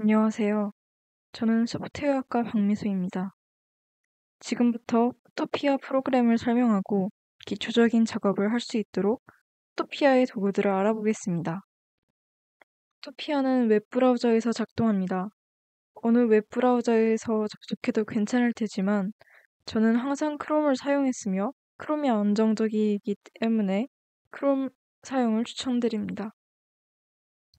안녕하세요. 저는 소프트웨어학과 박미수입니다. 지금부터 포토피아 프로그램을 설명하고 기초적인 작업을 할 수 있도록 포토피아의 도구들을 알아보겠습니다. 포토피아는 웹브라우저에서 작동합니다. 어느 웹브라우저에서 접속해도 괜찮을 테지만 저는 항상 크롬을 사용했으며 크롬이 안정적이기 때문에 크롬 사용을 추천드립니다.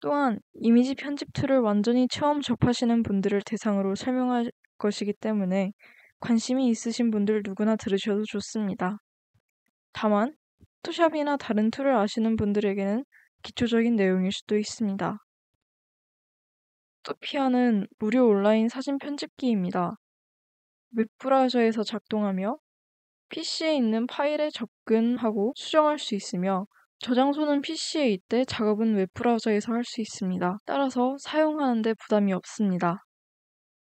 또한 이미지 편집 툴을 완전히 처음 접하시는 분들을 대상으로 설명할 것이기 때문에 관심이 있으신 분들 누구나 들으셔도 좋습니다. 다만 포토샵이나 다른 툴을 아시는 분들에게는 기초적인 내용일 수도 있습니다. 포토피아는 무료 온라인 사진 편집기입니다. 웹브라우저에서 작동하며 PC에 있는 파일에 접근하고 수정할 수 있으며 저장소는 PC에 있되 작업은 웹브라우저에서 할 수 있습니다. 따라서 사용하는데 부담이 없습니다.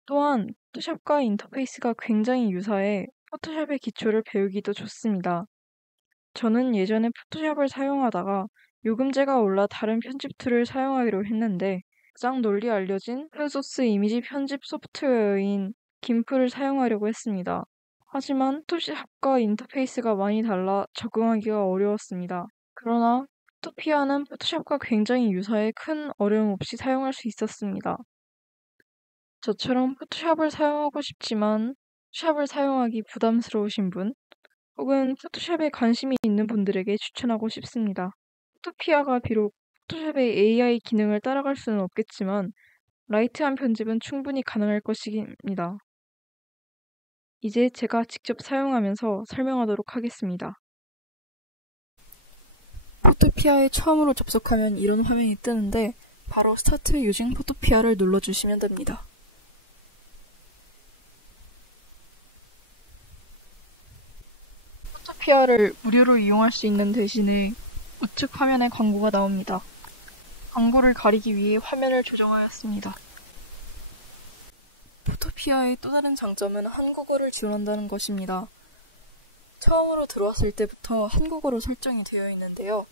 또한 포토샵과 인터페이스가 굉장히 유사해 포토샵의 기초를 배우기도 좋습니다. 저는 예전에 포토샵을 사용하다가 요금제가 올라 다른 편집 툴을 사용하기로 했는데 가장 널리 알려진 오픈소스 이미지 편집 소프트웨어인 김프를 사용하려고 했습니다. 하지만 포토샵과 인터페이스가 많이 달라 적응하기가 어려웠습니다. 그러나 포토피아는 포토샵과 굉장히 유사해 큰 어려움 없이 사용할 수 있었습니다. 저처럼 포토샵을 사용하고 싶지만 포토샵을 사용하기 부담스러우신 분, 혹은 포토샵에 관심이 있는 분들에게 추천하고 싶습니다. 포토피아가 비록 포토샵의 AI 기능을 따라갈 수는 없겠지만 라이트한 편집은 충분히 가능할 것입니다. 이제 제가 직접 사용하면서 설명하도록 하겠습니다. 포토피아에 처음으로 접속하면 이런 화면이 뜨는데 바로 스타트 유징 포토피아를 눌러주시면 됩니다. 포토피아를 무료로 이용할 수 있는 대신에 우측 화면에 광고가 나옵니다. 광고를 가리기 위해 화면을 조정하였습니다. 포토피아의 또 다른 장점은 한국어를 지원한다는 것입니다. 처음으로 들어왔을 때부터 한국어로 설정이 되어 있는데요.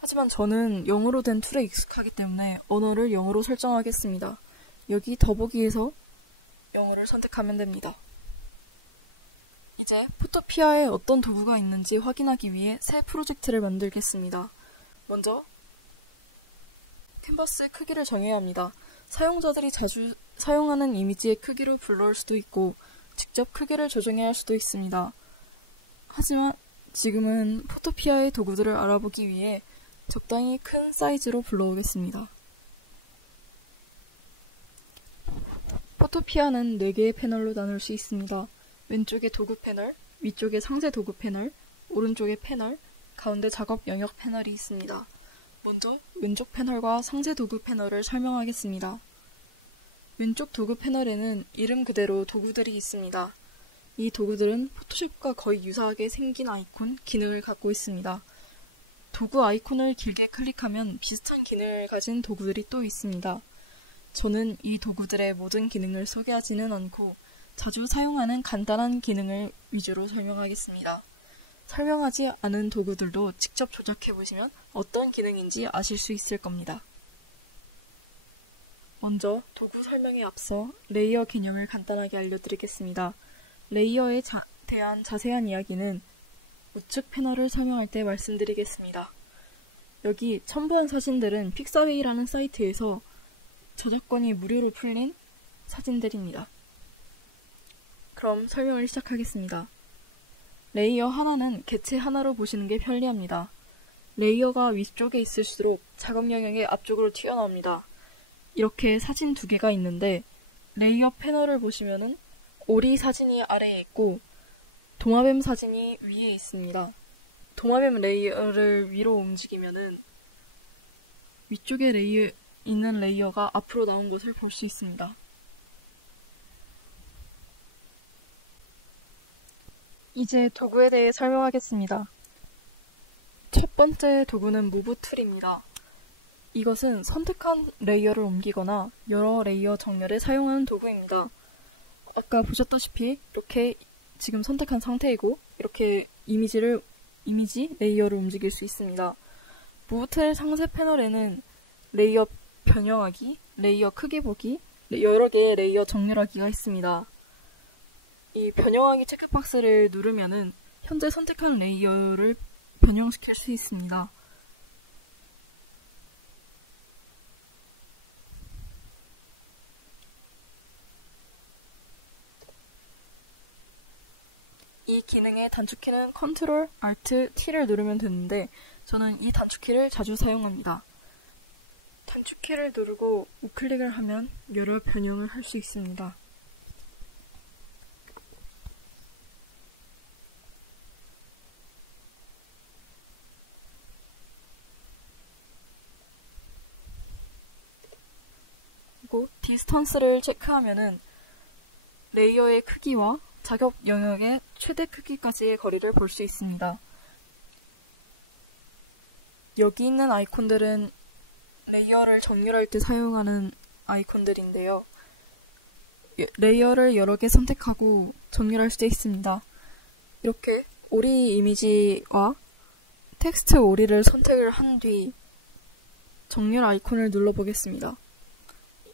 하지만 저는 영어로 된 툴에 익숙하기 때문에 언어를 영어로 설정하겠습니다. 여기 더보기에서 영어를 선택하면 됩니다. 이제 포토피아에 어떤 도구가 있는지 확인하기 위해 새 프로젝트를 만들겠습니다. 먼저 캔버스의 크기를 정해야 합니다. 사용자들이 자주 사용하는 이미지의 크기로 불러올 수도 있고 직접 크기를 조정해야 할 수도 있습니다. 하지만 지금은 포토피아의 도구들을 알아보기 위해 적당히 큰 사이즈로 불러오겠습니다. 포토피아는 4개의 패널로 나눌 수 있습니다. 왼쪽에 도구 패널, 위쪽에 상세 도구 패널, 오른쪽에 패널, 가운데 작업 영역 패널이 있습니다. 먼저 왼쪽 패널과 상세 도구 패널을 설명하겠습니다. 왼쪽 도구 패널에는 이름 그대로 도구들이 있습니다. 이 도구들은 포토샵과 거의 유사하게 생긴 아이콘, 기능을 갖고 있습니다. 도구 아이콘을 길게 클릭하면 비슷한 기능을 가진 도구들이 또 있습니다. 저는 이 도구들의 모든 기능을 소개하지는 않고 자주 사용하는 간단한 기능을 위주로 설명하겠습니다. 설명하지 않은 도구들도 직접 조작해보시면 어떤 기능인지 아실 수 있을 겁니다. 먼저 도구 설명에 앞서 레이어 개념을 간단하게 알려드리겠습니다. 레이어에 대한 자세한 이야기는 우측 패널을 설명할 때 말씀드리겠습니다. 여기 첨부한 사진들은 픽사웨이라는 사이트에서 저작권이 무료로 풀린 사진들입니다. 그럼 설명을 시작하겠습니다. 레이어 하나는 객체 하나로 보시는 게 편리합니다. 레이어가 위쪽에 있을수록 작업 영역이 앞쪽으로 튀어나옵니다. 이렇게 사진 2개가 있는데 레이어 패널을 보시면은 오리 사진이 아래에 있고 도마뱀 사진이 위에 있습니다. 도마뱀 레이어를 위로 움직이면은 위쪽에 있는 레이어가 앞으로 나온 것을 볼 수 있습니다. 이제 도구에 대해 설명하겠습니다. 첫 번째 도구는 무브 툴입니다. 이것은 선택한 레이어를 옮기거나 여러 레이어 정렬에 사용하는 도구입니다. 아까 보셨다시피 이렇게 지금 선택한 상태이고 이렇게 이미지 레이어를 움직일 수 있습니다. 무브틀 상세 패널에는 레이어 변형하기, 레이어 크기 보기, 여러 개의 레이어 정렬하기가 있습니다. 이 변형하기 체크박스를 누르면은 현재 선택한 레이어를 변형시킬 수 있습니다. 이 기능의 단축키는 Ctrl, Alt, T를 누르면 되는데 저는 이 단축키를 자주 사용합니다. 단축키를 누르고 우클릭을 하면 여러 변형을 할 수 있습니다. 그리고 디스턴스를 체크하면은 레이어의 크기와 작업 영역의 최대 크기까지의 거리를 볼 수 있습니다. 여기 있는 아이콘들은 레이어를 정렬할 때 사용하는 아이콘들인데요. 레이어를 여러 개 선택하고 정렬할 수 있습니다. 이렇게 오리 이미지와 텍스트 오리를 선택을 한 뒤 정렬 아이콘을 눌러보겠습니다.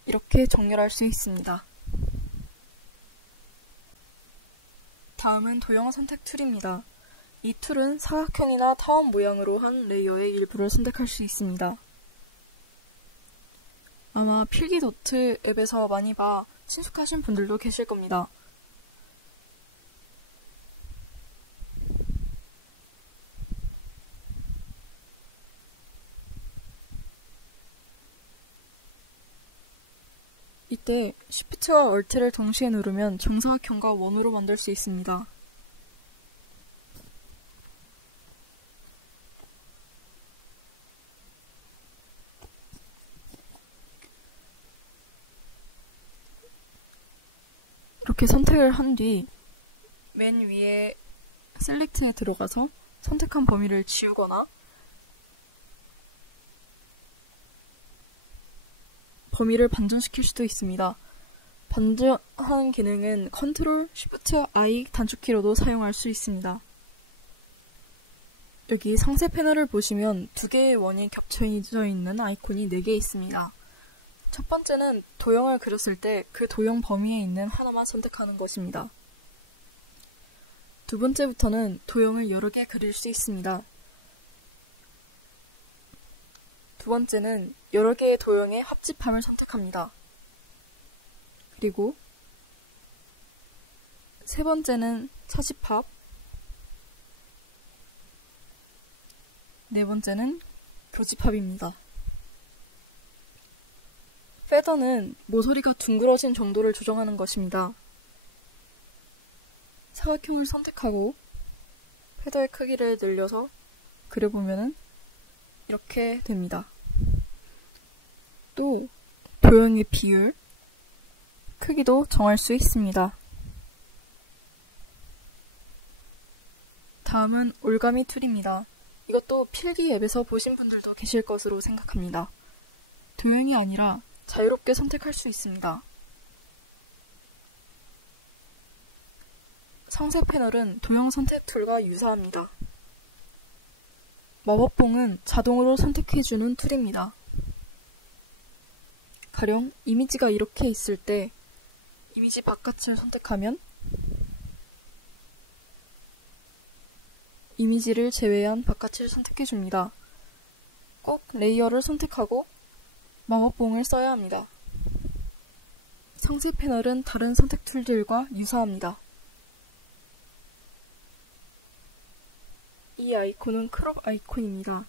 이렇게 정렬할 수 있습니다. 다음은 도형 선택 툴입니다. 이 툴은 사각형이나 타원 모양으로 한 레이어의 일부를 선택할 수 있습니다. 아마 필기도트 앱에서 많이 봐 친숙하신 분들도 계실 겁니다. 이때 Shift와 Alt를 동시에 누르면 정사각형과 원으로 만들 수 있습니다. 이렇게 선택을 한 뒤 맨 위에 셀렉트에 들어가서 선택한 범위를 지우거나 범위를 반전시킬 수도 있습니다. 반전하는 기능은 Ctrl, Shift, I 단축키로도 사용할 수 있습니다. 여기 상세 패널을 보시면 두 개의 원이 겹쳐져 있는 아이콘이 4개 있습니다. 첫 번째는 도형을 그렸을 때 그 도형 범위에 있는 하나만 선택하는 것입니다. 두 번째부터는 도형을 여러 개 그릴 수 있습니다. 두 번째는 여러 개의 도형의 합집합을 선택합니다. 그리고 세 번째는 차집합, 네 번째는 교집합입니다. 패더는 모서리가 둥그러진 정도를 조정하는 것입니다. 사각형을 선택하고 패더의 크기를 늘려서 그려보면 이렇게 됩니다. 또 도형의 비율, 크기도 정할 수 있습니다. 다음은 올가미 툴입니다. 이것도 필기 앱에서 보신 분들도 계실 것으로 생각합니다. 도형이 아니라 자유롭게 선택할 수 있습니다. 상세 패널은 도형 선택 툴과 유사합니다. 마법봉은 자동으로 선택해주는 툴입니다. 가령 이미지가 이렇게 있을 때 이미지 바깥을 선택하면 이미지를 제외한 바깥을 선택해줍니다. 꼭 레이어를 선택하고 마법봉을 써야 합니다. 상세 패널은 다른 선택 툴들과 유사합니다. 이 아이콘은 크롭 아이콘입니다.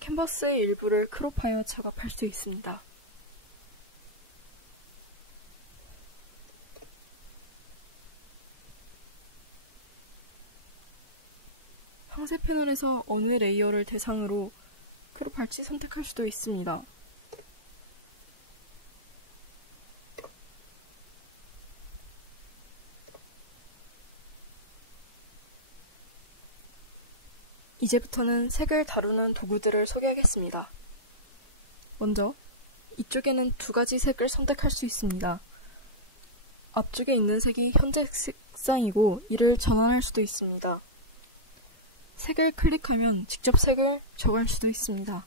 캔버스의 일부를 크롭하여 작업할 수 있습니다. 상세 패널에서 어느 레이어를 대상으로 크롭할지 선택할 수도 있습니다. 이제부터는 색을 다루는 도구들을 소개하겠습니다. 먼저 이쪽에는 두 가지 색을 선택할 수 있습니다. 앞쪽에 있는 색이 현재 색상이고 이를 전환할 수도 있습니다. 색을 클릭하면 직접 색을 적을 수도 있습니다.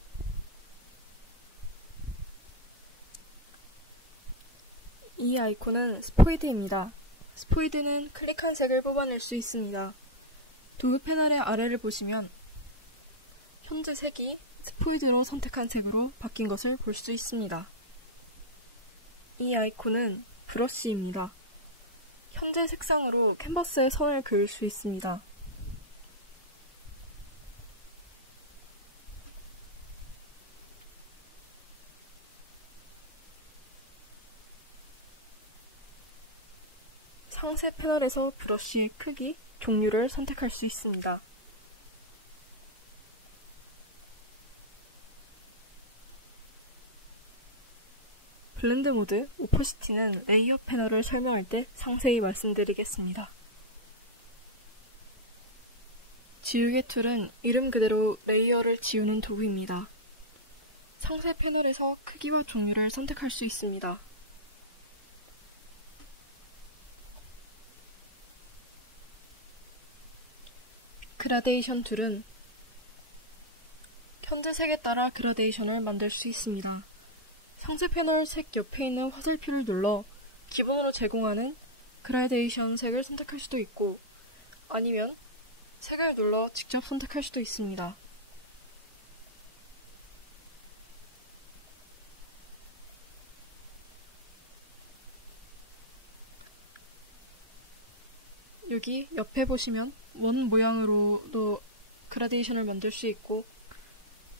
이 아이콘은 스포이드입니다. 스포이드는 클릭한 색을 뽑아낼 수 있습니다. 도구 패널의 아래를 보시면 현재 색이 스포이드로 선택한 색으로 바뀐 것을 볼 수 있습니다. 이 아이콘은 브러쉬입니다. 현재 색상으로 캔버스에 선을 그을 수 있습니다. 상세 패널에서 브러쉬의 크기, 종류를 선택할 수 있습니다. 블렌드 모드, 오퍼시티는 레이어 패널을 설명할 때 상세히 말씀드리겠습니다. 지우개 툴은 이름 그대로 레이어를 지우는 도구입니다. 상세 패널에서 크기와 종류를 선택할 수 있습니다. 그라데이션 툴은 현재 색에 따라 그라데이션을 만들 수 있습니다. 상세 패널 색 옆에 있는 화살표를 눌러 기본으로 제공하는 그라데이션 색을 선택할 수도 있고 아니면 색을 눌러 직접 선택할 수도 있습니다. 여기 옆에 보시면 원 모양으로도 그라데이션을 만들 수 있고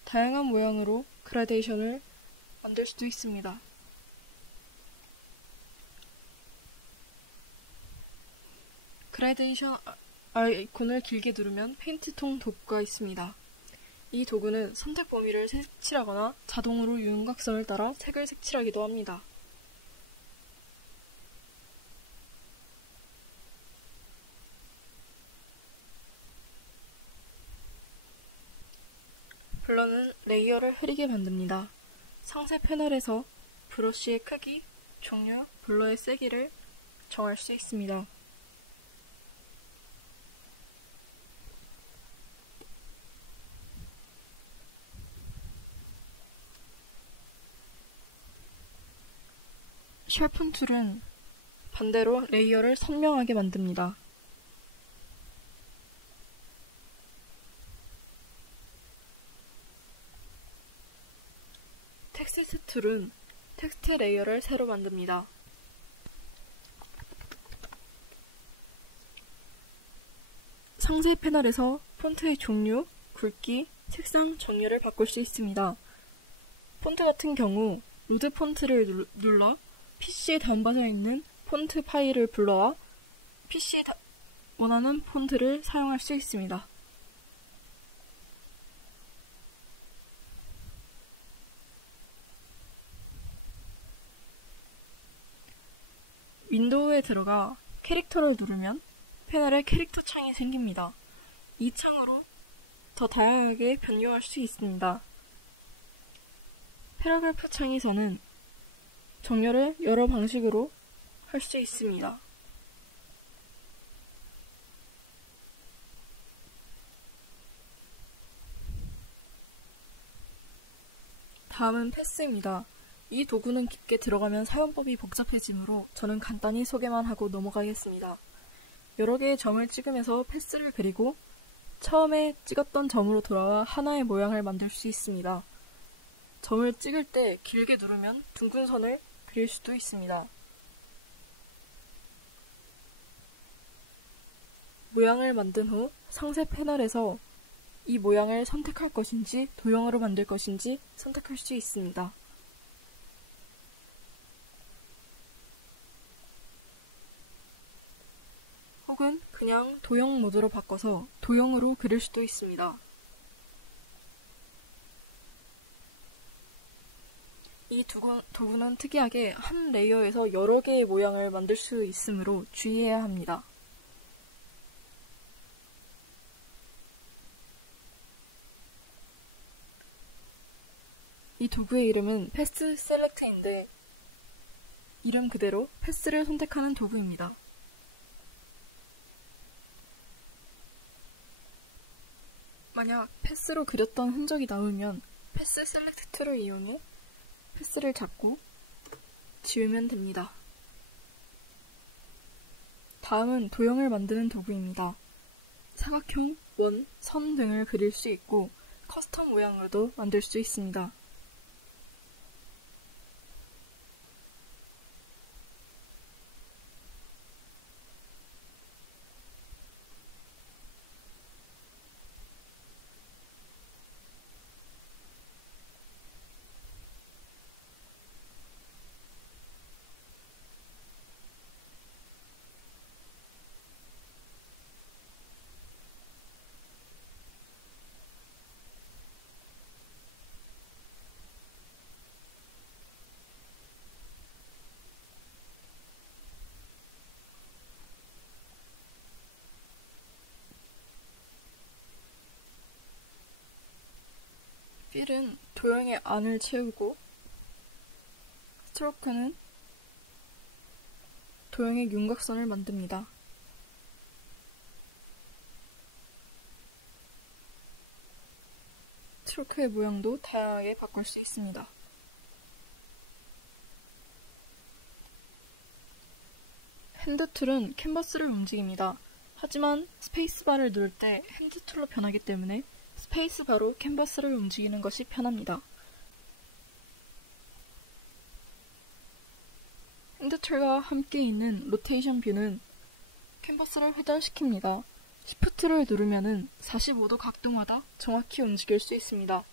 다양한 모양으로 그라데이션을 만들 수도 있습니다. 그라데이션 아이콘을 길게 누르면 페인트통 도구가 있습니다. 이 도구는 선택 범위를 색칠하거나 자동으로 윤곽선을 따라 색을 색칠하기도 합니다. 블러는 레이어를 흐리게 만듭니다. 상세 패널에서 브러쉬의 크기, 종류, 블러의 세기를 정할 수 있습니다. 샤픈 툴은 반대로 레이어를 선명하게 만듭니다. 텍스트 툴은 텍스트 레이어를 새로 만듭니다. 상세 패널에서 폰트의 종류, 굵기, 색상, 정렬을 바꿀 수 있습니다. 폰트 같은 경우 로드 폰트를 눌러 PC에 다운받아 있는 폰트 파일을 불러와 PC에 원하는 폰트를 사용할 수 있습니다. 윈도우에 들어가 캐릭터를 누르면 패널에 캐릭터 창이 생깁니다. 이 창으로 더 다양하게 변경할 수 있습니다. 패러그래프 창에서는 정렬을 여러 방식으로 할 수 있습니다. 다음은 패스입니다. 이 도구는 깊게 들어가면 사용법이 복잡해지므로 저는 간단히 소개만 하고 넘어가겠습니다. 여러 개의 점을 찍으면서 패스를 그리고 처음에 찍었던 점으로 돌아와 하나의 모양을 만들 수 있습니다. 점을 찍을 때 길게 누르면 둥근 선을 그릴 수도 있습니다. 모양을 만든 후 상세 패널에서 이 모양을 선택할 것인지 도형으로 만들 것인지 선택할 수 있습니다. 혹은 그냥 도형 모드로 바꿔서 도형으로 그릴 수도 있습니다. 이 도구는 특이하게 한 레이어에서 여러 개의 모양을 만들 수 있으므로 주의해야 합니다. 이 도구의 이름은 패스 셀렉트인데 이름 그대로 패스를 선택하는 도구입니다. 만약 패스로 그렸던 흔적이 나오면 패스 셀렉트 툴을 이용해 패스를 잡고 지우면 됩니다. 다음은 도형을 만드는 도구입니다. 사각형, 원, 선 등을 그릴 수 있고 커스텀 모양으로도 만들 수 있습니다. 필은 도형의 안을 채우고 스트로크는 도형의 윤곽선을 만듭니다. 스트로크의 모양도 다양하게 바꿀 수 있습니다. 핸드툴은 캔버스를 움직입니다. 하지만 스페이스바를 누를 때 핸드툴로 변하기 때문에 스페이스바로 캔버스를 움직이는 것이 편합니다. 핸드툴과 함께 있는 로테이션 뷰는 캔버스를 회전시킵니다. 시프트를 누르면 45도 각도마다 정확히 움직일 수 있습니다.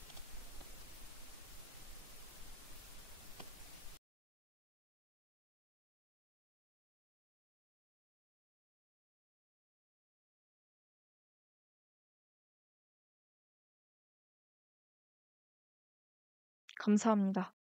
감사합니다.